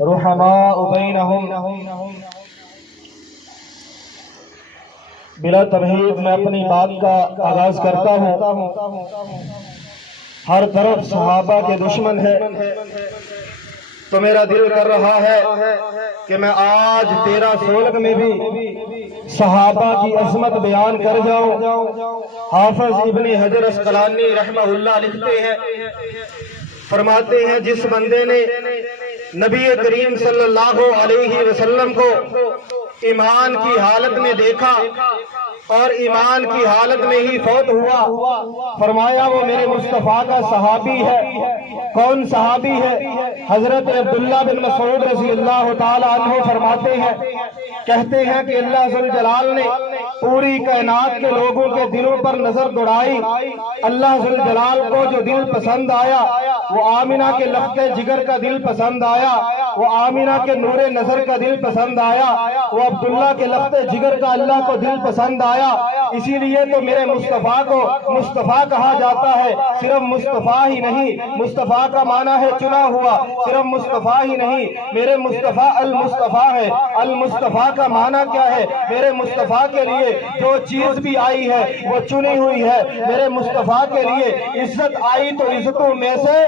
رحماء بینہم۔ بلا تمہید میں اپنی بات کا آغاز کرتا ہوں۔ ہر طرف صحابہ کے دشمن ہے، تو میرا دل کر رہا ہے کہ میں آج 13 سولگ میں بھی صحابہ کی عظمت بیان کر جاؤں۔ حافظ ابن حجر اسقلانی رحمہ اللہ لکھتے ہیں، فرماتے ہیں جس بندے نے نبی کریم صلی اللہ علیہ وسلم کو ایمان کی حالت میں دیکھا اور ایمان کی حالت میں ہی فوت ہوا، فرمایا وہ میرے مصطفیٰ کا صحابی ہے۔ کون صحابی ہے؟ حضرت عبداللہ بن مسعود رضی اللہ تعالی عنہ فرماتے ہیں، کہتے ہیں کہ اللہ ذوالجلال نے پوری کائنات کے لوگوں کے دلوں پر نظر دوڑائی، اللہ ذوالجلال کو جو دل پسند آیا وہ آمنہ کے لخت جگر کا دل پسند آیا، وہ آمنہ کے نور نظر کا دل پسند آیا، وہ عبداللہ کے لخت جگر کا اللہ کو دل پسند آیا۔ اسی لیے تو میرے مصطفیٰ کو مصطفیٰ کہا جاتا ہے۔ صرف مصطفیٰ ہی نہیں، مصطفیٰ کا معنی ہے چنا ہوا، صرف مصطفیٰ ہی نہیں، میرے مصطفیٰ المصطفیٰ ہے۔ المصطفیٰ کا معنی کیا ہے؟ میرے مصطفیٰ کے لیے جو چیز بھی آئی ہے وہ چنی ہوئی ہے۔ میرے مصطفیٰ کے لیے عزت آئی تو عزتوں میں سے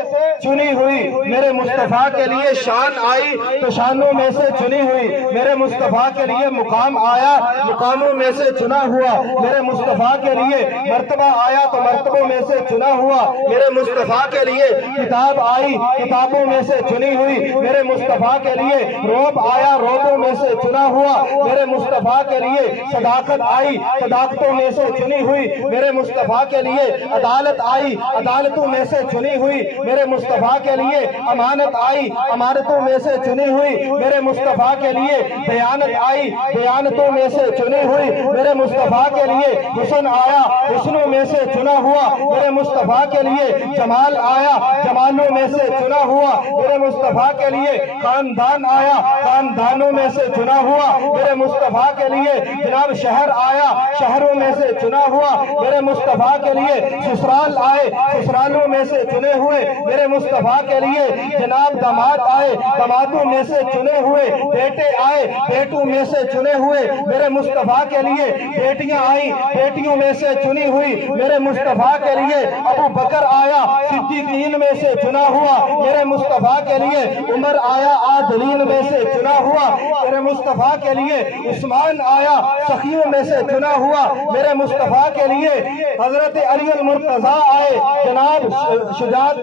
چنی ہوئی، میرے مصطفیٰ کے لیے شان آئی تو شانوں میں سے چنی ہوئی، میرے مصطفیٰ کے لیے مقام آیا مقاموں میں سے چنا ہوا، میرے مصطفیٰ کے لیے مرتبہ آیا تو مرتبوں میں سے چنا ہوا، میرے مصطفیٰ کے لیے کتاب آئی کتابوں میں سے چنی ہوئی، میرے مصطفیٰ کے لیے روب آیا روبوں میں سے چنا ہوا، میرے مصطفیٰ کے لیے صداقت آئی صداقتوں میں سے چنی ہوئی، میرے مصطفیٰ کے لیے عدالت آئی عدالتوں میں سے چنی ہوئی، میرے مصطفیٰ کے لیے امانت آئی امانتوں میں سے چنی ہوئی، میرے مصطفیٰ کے لیے دیانت آئی دیانتوں میں سے چنی ہوئی، میرے مصطفیٰ کے لیے حسن آیا حسنوں میں سے چنا ہوا، میرے مصطفیٰ کے لیے جمال آیا جمالوں میں سے چنا ہوا، میرے مصطفیٰ کے لیے خاندان آیا خاندانوں میں سے چنا ہوا، میرے مصطفیٰ کے لیے جناب شہر آیا شہروں میں سے چنا ہوا، میرے مصطفیٰ کے لیے سسرال آئے سسرالوں میں سے چنے ہوئے، میرے مصطفیٰ کے لیے جناب داماد آئے دامادوں میں سے چنے ہوئے، بیٹے آئے بیٹوں میں سے چنے ہوئے، میرے مصطفیٰ کے لیے بیٹیاں آئیں بیٹیوں میں سے چنی ہوئی، میرے مصطفیٰ کے لیے ابو بکر آیا صدیقین میں سے چنا ہوا، میرے مصطفیٰ کے لیے عمر آیا عادلین میں سے چنا ہوا، میرے مصطفیٰ کے لیے عثمان آیا سخیوں میں سے چنا ہوا، میرے مصطفیٰ کے لیے حضرت علی المرتضیٰ آئے جناب شجاعت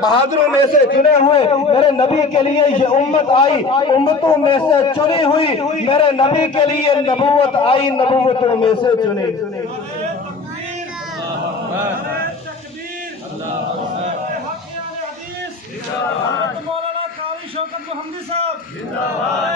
بہادروں میں سے چنے ہوئے، میرے نبی کے لیے یہ امت آئی امتوں میں سے چنی ہوئی، میرے نبی کے لیے نبوت آئی نبوتوں میں سے چنی ہوئی۔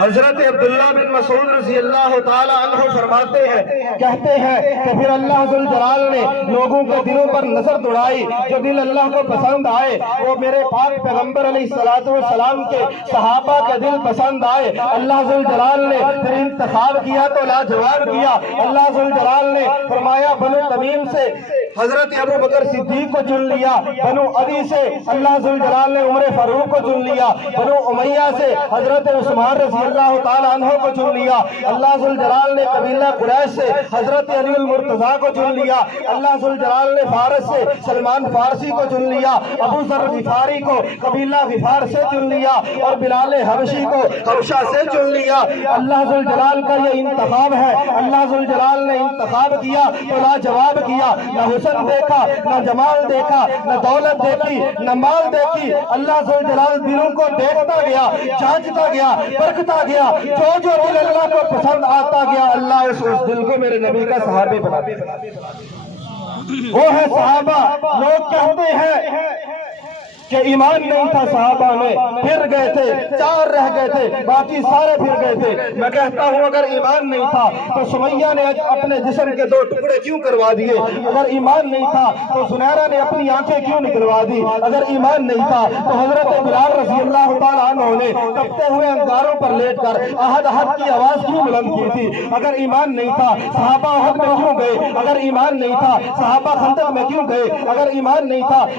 حضرت عبداللہ بن مسعود رضی اللہ تعالی عنہ فرماتے ہیں کہتے ہیں کہ پھر اللہ ذوالجلال نے لوگوں کے دلوں پر نظر دوڑائی، جو دل اللہ کو پسند آئے وہ میرے پاک پیغمبر علیہ السلام کے صحابہ کے دل پسند آئے، اللہ ذوالجلال نے پھر انتخاب کیا تو لاجواب کیا، اللہ ذوالجلال نے فرمایا بنو تمیم سے حضرت ابو بکر صدیق کو چن لیا، بنو عدی سے اللہ ذوالجلال نے عمر فاروق کو چن لیا، بنو امیہ سے حضرت عثمان رضی اللہ تعالی عنہ کو چن لیا، اللہ ذوالجلال نے قبیلہ قریش سے حضرت علی المرتضیٰ کو چن لیا، اللہ ذوالجلال نے فارس سے سلمان فارسی کو چن لیا، ابو ذر غفاری کو قبیلہ غفار سے چن لیا اور بلال حبشی کو حبشہ سے چن لیا۔ اللہ ذوالجلال کا یہ انتخاب ہے، اللہ ذوالجلال نے انتخاب کیا تو لاجواب کیا، نہ حسن دیکھا نہ جمال دیکھا نہ دولت دیکھی نہ مال دیکھی، اللہ ذوالجلال دلوں کو دیکھتا گیا جانچتا گیا پرکھتا گیا، جو جو دل اللہ کو پسند آتا گیا اللہ اس دل کو میرے نبی کا صحابی بنا دیا۔ وہ ہے صحابہ، لوگ کہتے ہیں کہ ایمان نہیں تھا صحابہ میں، پھر گئے تھے 4 رہ گئے تھے باقی سارے پھر گئے تھے، میں کہتا ہوں اگر ایمان نہیں تھا تو سمیہ نے اپنے جسم کے 2 ٹکڑے کیوں کروا دیے، اگر ایمان نہیں تھا تو زنیرہ نے اپنی آنکھیں کیوں نکلوا دی، اگر ایمان نہیں تھا تو حضرت بلال رضی اللہ تعالیٰ عنہ نے تپتے ہوئے انگاروں پر لیٹ کر احد احد کی آواز کیوں بلند کی تھی، اگر ایمان نہیں تھا صحابہ احد میں کیوں گئے، اگر ایمان نہیں تھا صحابہ خندق میں کیوں گئے، اگر ایمان نہیں تھا